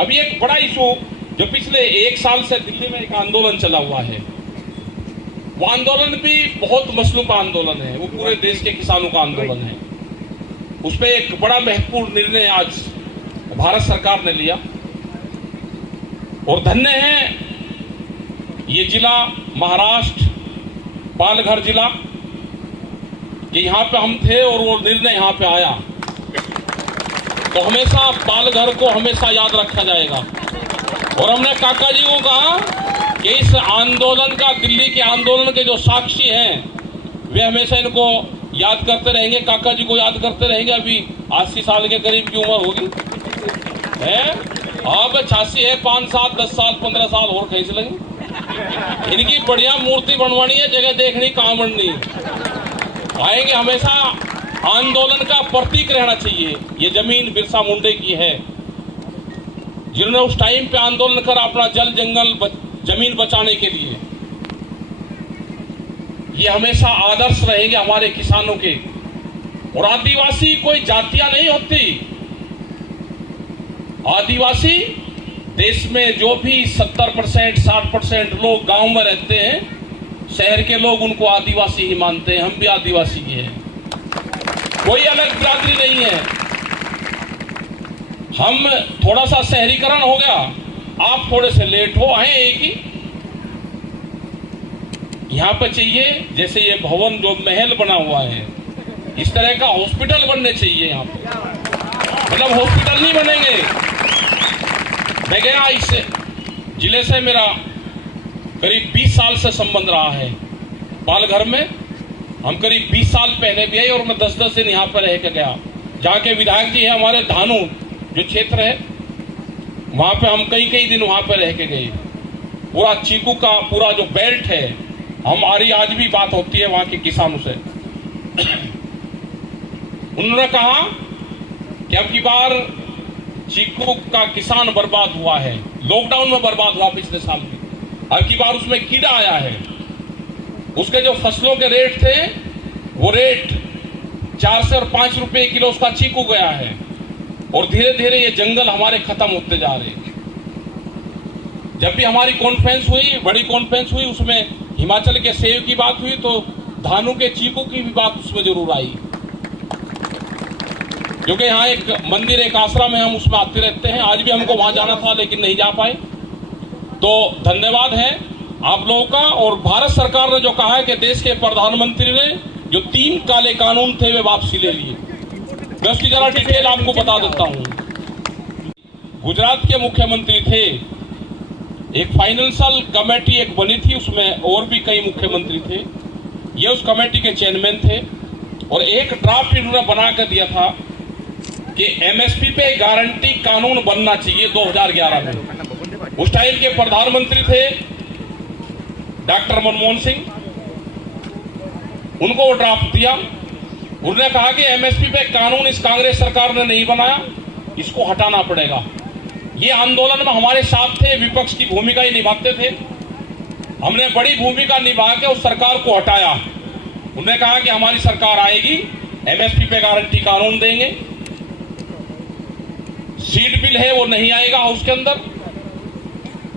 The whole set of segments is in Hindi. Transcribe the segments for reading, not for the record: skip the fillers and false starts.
अभी एक बड़ा इशू जो पिछले 1 साल से दिल्ली में एक आंदोलन चला हुआ है, वो आंदोलन भी बहुत मसलूब का आंदोलन है, वो पूरे देश के किसानों का आंदोलन है। उस पर एक बड़ा महत्वपूर्ण निर्णय आज भारत सरकार ने लिया और धन्य है ये जिला महाराष्ट्र पालघर जिला कि यहाँ पे हम थे और वो निर्णय यहाँ पे आया, तो हमेशा पालघर को हमेशा याद रखा जाएगा। और हमने काका जी को कहा कि इस आंदोलन का, दिल्ली के आंदोलन के जो साक्षी हैं वे हमेशा इनको याद करते रहेंगे, काका जी को याद करते रहेंगे। अभी 80 साल के करीब की उम्र होगी है, अब 86 है, 5 साल 10 साल 15 साल और कहीं से लगे। इनकी बढ़िया मूर्ति बनवानी है, जगह देखनी, कहाँ बननी आएंगे। हमेशा आंदोलन का प्रतीक रहना चाहिए। ये जमीन बिरसा मुंडे की है, जिन्होंने उस टाइम पे आंदोलन कर अपना जल जंगल जमीन बचाने के लिए। ये हमेशा आदर्श रहेंगे हमारे किसानों के। और आदिवासी कोई जातियां नहीं होती। आदिवासी देश में जो भी 70% 60% लोग गांव में रहते हैं, शहर के लोग उनको आदिवासी ही मानते हैं। हम भी आदिवासी ही हैं, कोई अलग बिरादरी नहीं है। हम थोड़ा सा शहरीकरण हो गया, आप थोड़े से लेट हो आए एक ही। यहां पे चाहिए जैसे ये भवन जो महल बना हुआ है, इस तरह का हॉस्पिटल बनने चाहिए यहाँ पे। मतलब हॉस्पिटल नहीं बनेंगे। मैं गया, इस जिले से मेरा करीब 20 साल से संबंध रहा है। पालघर में हम करीब 20 साल पहले भी आए और मैं 10-10 दिन यहाँ पर रह के गया। जहाँ के विधायक जी है हमारे, धानु जो क्षेत्र है, वहाँ पे हम कई दिन वहाँ पे रह के गए। पूरा चीकू का पूरा जो बेल्ट है, हमारी आज भी बात होती है वहाँ के किसानों से। उन्होंने कहा कि अब की बार चीकू का किसान बर्बाद हुआ है, लॉकडाउन में बर्बाद हुआ पिछले साल में। अब की बार उसमें कीड़ा आया है, उसके जो फसलों के रेट थे वो रेट 4 से और 5 रुपए किलो उसका चीकू गया है। और धीरे धीरे ये जंगल हमारे खत्म होते जा रहे हैं। जब भी हमारी कॉन्फ्रेंस हुई, बड़ी कॉन्फ्रेंस हुई, उसमें हिमाचल के सेब की बात हुई तो धानु के चीकू की भी बात उसमें जरूर आई। क्योंकि यहाँ एक मंदिर, एक आश्रम है, हम उसमें आते रहते हैं। आज भी हमको वहां जाना था लेकिन नहीं जा पाए। तो धन्यवाद है आप लोगों का। और भारत सरकार ने जो कहा है कि देश के प्रधानमंत्री ने जो 3 काले कानून थे वे वापसी ले लिए, मैं उसकी जरा डिटेल आपको बता देता हूं। गुजरात के मुख्यमंत्री थे, एक फाइनेंशियल कमेटी एक बनी थी, उसमें और भी कई मुख्यमंत्री थे। ये उस कमेटी के चेयरमैन थे और एक ड्राफ्ट इन्होंने बना कर दिया था कि एमएसपी पे गारंटी कानून बनना चाहिए 2011 में। उस टाइम के प्रधानमंत्री थे डॉक्टर मनमोहन सिंह, उनको वो ड्राफ्ट दिया। उन्होंने कहा कि एमएसपी पे कानून इस कांग्रेस सरकार ने नहीं बनाया, इसको हटाना पड़ेगा। ये आंदोलन में हमारे साथ थे, विपक्ष की भूमिका ही निभाते थे। हमने बड़ी भूमिका निभा के उस सरकार को हटाया। उन्होंने कहा कि हमारी सरकार आएगी, एमएसपी पे गारंटी कानून देंगे। सीड बिल है वो नहीं आएगा हाउस के अंदर।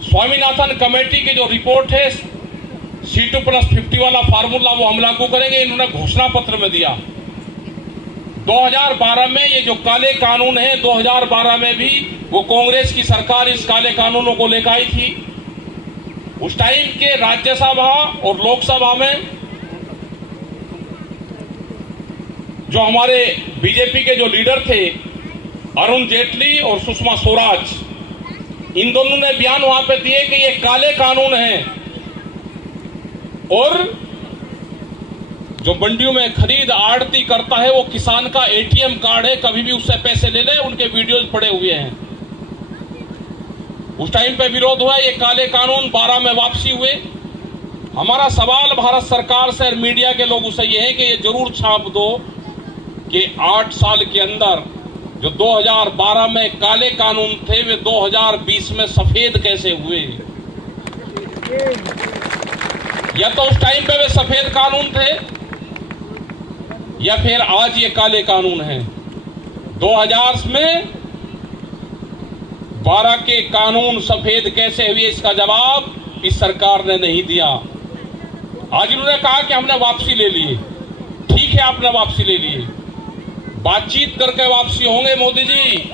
स्वामीनाथन कमेटी की जो रिपोर्ट है C2+50 वाला फार्मूला वो हम लागू करेंगे, इन्होंने घोषणा पत्र में दिया। 2012 में ये जो काले कानून है, 2012 में भी वो कांग्रेस की सरकार इस काले कानूनों को लेकर आई थी। उस टाइम के राज्यसभा और लोकसभा में जो हमारे बीजेपी के जो लीडर थे अरुण जेटली और सुषमा स्वराज, इन दोनों ने बयान वहां पे दिए कि ये काले कानून हैं और जो मंडियों में खरीद आड़ती करता है वो किसान का एटीएम कार्ड है, कभी भी उससे पैसे ले ले। उनके वीडियोज पड़े हुए हैं। उस टाइम पे विरोध हुआ, ये काले कानून 12 में वापसी हुए। हमारा सवाल भारत सरकार से और मीडिया के लोगों से ये है कि ये जरूर छाप दो कि 8 साल के अंदर जो 2012 में काले कानून थे वे 2020 में सफेद कैसे हुए। या तो उस टाइम पे वे सफेद कानून थे या फिर आज ये काले कानून हैं। 2000 में 12 के कानून सफेद कैसे हुए, इसका जवाब इस सरकार ने नहीं दिया। आज इन्होंने कहा कि हमने वापसी ले ली। ठीक है, आपने वापसी ले ली, बातचीत करके वापसी होंगे मोदी जी।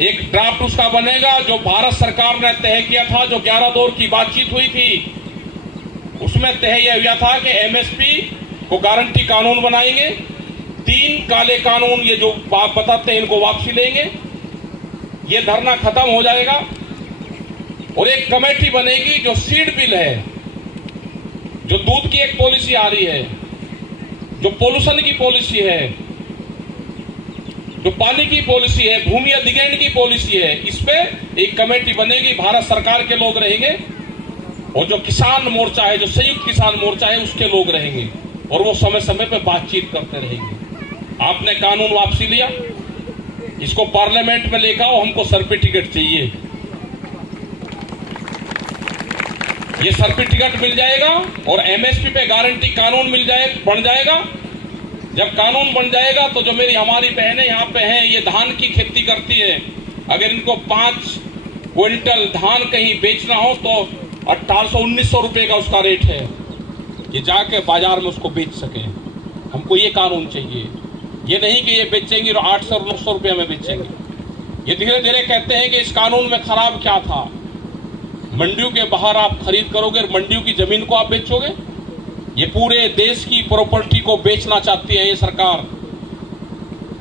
एक ड्राफ्ट उसका बनेगा जो भारत सरकार ने तय किया था, जो 11 दौर की बातचीत हुई थी, उसमें तय यह हुआ था कि एमएसपी को गारंटी कानून बनाएंगे, 3 काले कानून ये जो आप बताते हैं इनको वापसी लेंगे, ये धरना खत्म हो जाएगा और एक कमेटी बनेगी जो सीड बिल है, जो दूध की एक पॉलिसी आ रही है, जो पोल्यूशन की पॉलिसी है, जो पानी की पॉलिसी है, भूमि अधिग्रहण की पॉलिसी है, इस पे एक कमेटी बनेगी, भारत सरकार के लोग रहेंगे और जो किसान मोर्चा है, जो संयुक्त किसान मोर्चा है, उसके लोग रहेंगे और वो समय समय पे बातचीत करते रहेंगे। आपने कानून वापसी लिया, इसको पार्लियामेंट में लेकर आओ, हमको सर्टिफिकेट चाहिए। ये सर्टिफिकेट मिल जाएगा और एमएसपी पे गारंटी कानून बन जाएगा। जब कानून बन जाएगा तो जो हमारी बहनें यहाँ पे हैं, ये धान की खेती करती है, अगर इनको 5 क्विंटल धान कहीं बेचना हो तो 1800-1900 रुपए का उसका रेट है, ये जाके बाजार में उसको बेच सके। हमको ये कानून चाहिए, ये नहीं कि ये बेचेंगे और 800-900 रुपये में बेचेंगे। ये धीरे धीरे कहते हैं कि इस कानून में खराब क्या था, मंडियों के बाहर आप खरीद करोगे, मंडियों की जमीन को आप बेचोगे। ये पूरे देश की प्रॉपर्टी को बेचना चाहती है ये सरकार,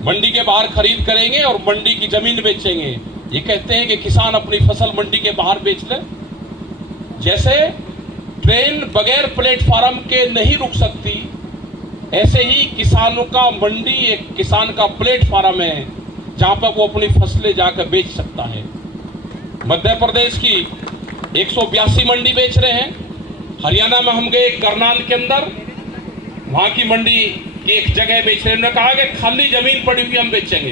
मंडी के बाहर खरीद करेंगे और मंडी की जमीन बेचेंगे। ये कहते हैं कि किसान अपनी फसल मंडी के बाहर बेच ले। जैसे ट्रेन बगैर प्लेटफार्म के नहीं रुक सकती, ऐसे ही किसानों का मंडी एक किसान का प्लेटफार्म है जहां पर वो अपनी फसलें जाकर बेच सकता है। मध्य प्रदेश की 182 मंडी बेच रहे हैं। हरियाणा में हम गए करनाल के अंदर, वहां की मंडी की एक जगह बेच रहे हैं। उन्होंने कहा कि खाली जमीन पड़ी हुई हम बेचेंगे,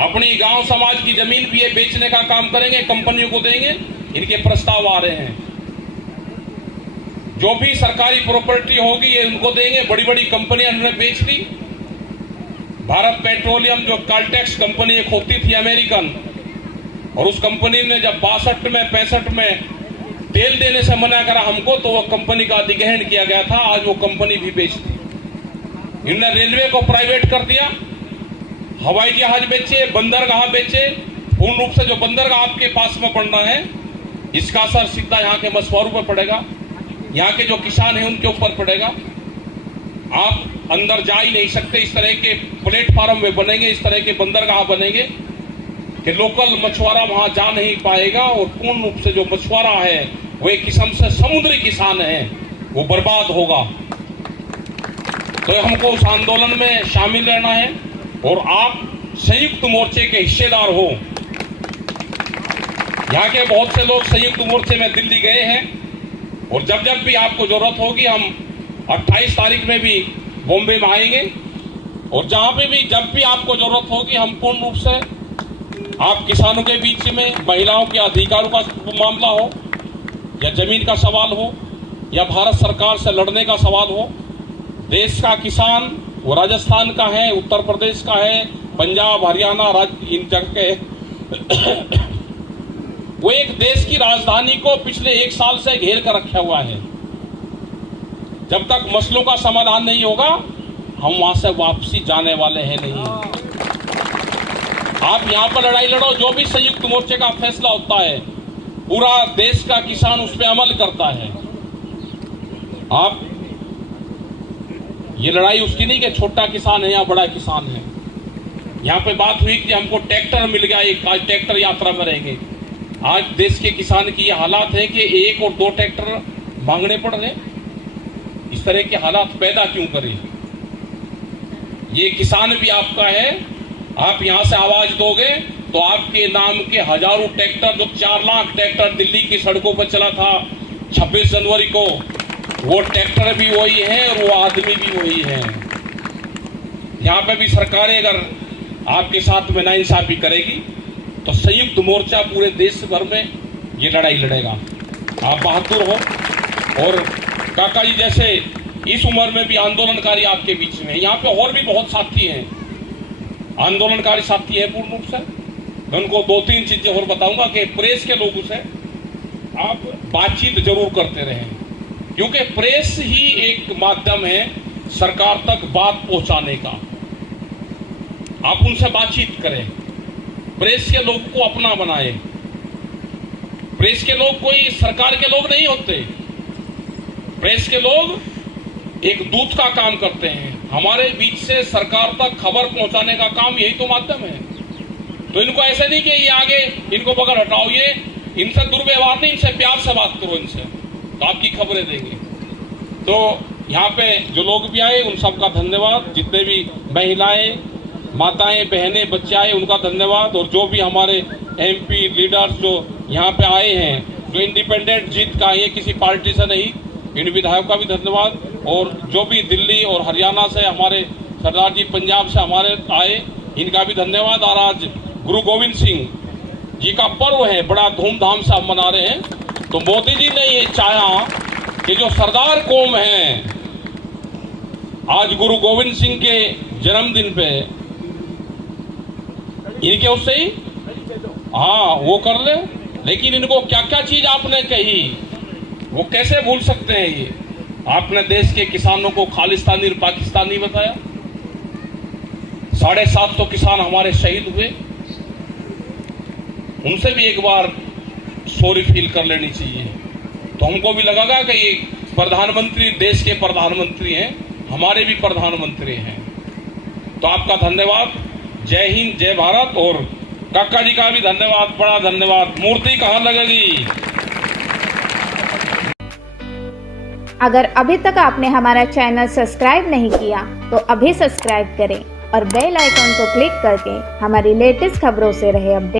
अपनी गांव समाज की जमीन भी ये बेचने का काम करेंगे, कंपनियों को देंगे। इनके प्रस्ताव आ रहे हैं, जो भी सरकारी प्रॉपर्टी होगी ये उनको देंगे। बड़ी बड़ी कंपनियां उन्होंने बेच दी। भारत पेट्रोलियम जो काल्टेक्स कंपनी एक होती थी अमेरिकन, और उस कंपनी ने जब 62 में 65 में तेल देने से मना करा हमको, तो वह कंपनी का अधिग्रहण किया गया था। आज वो कंपनी भी बेच दी। इन्होंने रेलवे को प्राइवेट कर दिया, हवाई जहाज बेचे, बंदरगाह बेचे। पूर्ण रूप से जो बंदरगाह आपके पास में पड़ना है, इसका असर सीधा यहाँ के मछुआरों पर पड़ेगा, यहाँ के जो किसान हैं उनके ऊपर पड़ेगा। आप अंदर जा ही नहीं सकते। इस तरह के प्लेटफार्म में बनेंगे, इस तरह के बंदरगाह बनेंगे कि लोकल मछुआरा वहां जा नहीं पाएगा और पूर्ण रूप से जो मछुआरा है वो एक किस्म से समुद्री किसान है, वो बर्बाद होगा। तो हमको उस आंदोलन में शामिल रहना है और आप संयुक्त मोर्चे के हिस्सेदार हो। यहाँ के बहुत से लोग संयुक्त मोर्चे में दिल्ली गए हैं और जब जब भी आपको जरूरत होगी, हम 28 तारीख में भी बॉम्बे में आएंगे और जहां पे भी जब भी आपको जरूरत होगी, हम पूर्ण रूप से आप किसानों के बीच में, महिलाओं के अधिकारों का मामला हो या जमीन का सवाल हो या भारत सरकार से लड़ने का सवाल हो, देश का किसान वो राजस्थान का है, उत्तर प्रदेश का है, पंजाब, हरियाणा, इन जगह के वो एक देश की राजधानी को पिछले 1 साल से घेर कर रखा हुआ है। जब तक मसलों का समाधान नहीं होगा, हम वहां से वापसी जाने वाले हैं नहीं। आप यहां पर लड़ाई लड़ो, जो भी संयुक्त मोर्चे का फैसला होता है, पूरा देश का किसान उस पर अमल करता है। आप ये लड़ाई उसकी नहीं कि छोटा किसान है या बड़ा किसान है। यहां पे बात हुई कि हमको ट्रैक्टर मिल गया, एक आज ट्रैक्टर यात्रा में रहेंगे। आज देश के किसान की ये हालात है कि 1 और 2 ट्रैक्टर मांगने पड़ रहे। इस तरह के हालात पैदा क्यों करें? ये किसान भी आपका है। आप यहां से आवाज दोगे तो आपके नाम के हजारों ट्रैक्टर, जो 4 लाख ट्रैक्टर दिल्ली की सड़कों पर चला था 26 जनवरी को, वो ट्रैक्टर भी वही है और वो आदमी भी वही है। यहां पे भी सरकारें अगर आपके साथ में नाइंसाफी करेगी तो संयुक्त मोर्चा पूरे देश भर में ये लड़ाई लड़ेगा। आप बहादुर हो और काका जी जैसे इस उम्र में भी आंदोलनकारी आपके बीच में। यहाँ पे और भी बहुत साथी हैं, आंदोलनकारी साथी है पूर्ण रूप से। मैं उनको 2-3 चीजें और बताऊंगा कि प्रेस के लोगों से आप बातचीत जरूर करते रहें, क्योंकि प्रेस ही एक माध्यम है सरकार तक बात पहुंचाने का। आप उनसे बातचीत करें, प्रेस के लोग को अपना बनाए। प्रेस के लोग कोई सरकार के लोग नहीं होते। प्रेस के लोग एक दूत का काम करते हैं, हमारे बीच से सरकार तक खबर पहुंचाने का काम यही तो माध्यम है। तो इनको ऐसे नहीं कि ये आगे इनको बगैर हटाओ, ये इनसे दुर्व्यवहार नहीं, इनसे प्यार से बात करो, इनसे तो आपकी खबरें देंगे। तो यहाँ पे जो लोग भी आए उन सबका धन्यवाद, जितने भी महिलाएं, माताएं, बहनें, बच्चे आए उनका धन्यवाद, और जो भी हमारे MP लीडर्स जो यहाँ पे आए हैं, जो इंडिपेंडेंट जीत का, ये किसी पार्टी से नहीं, इन विधायकों का भी धन्यवाद। और जो भी दिल्ली और हरियाणा से हमारे सरदार जी, पंजाब से हमारे आए, इनका भी धन्यवाद। और आज गुरु गोविंद सिंह जी का पर्व है, बड़ा धूमधाम से हम मना रहे हैं। तो मोदी जी ने ये चाहा कि जो सरदार कौम है आज गुरु गोविंद सिंह के जन्मदिन पे इनके उससे ही वो कर ले। लेकिन इनको क्या क्या चीज आपने कही, वो कैसे भूल सकते हैं? ये आपने देश के किसानों को खालिस्तानी और पाकिस्तानी बताया। 750 किसान हमारे शहीद हुए, उनसे भी एक बार सॉरी फील कर लेनी चाहिए। तो हमको भी लगेगा कि ये प्रधानमंत्री देश के प्रधानमंत्री हैं, हमारे भी प्रधानमंत्री हैं। तो आपका धन्यवाद। जय हिंद, जय भारत। और काका जी का भी धन्यवाद, बड़ा धन्यवाद। मूर्ति कहाँ लगेगी? अगर अभी तक आपने हमारा चैनल सब्सक्राइब नहीं किया तो अभी सब्सक्राइब करें और बेल आइकॉन को क्लिक करके हमारी लेटेस्ट खबरों से रहे अपडेट।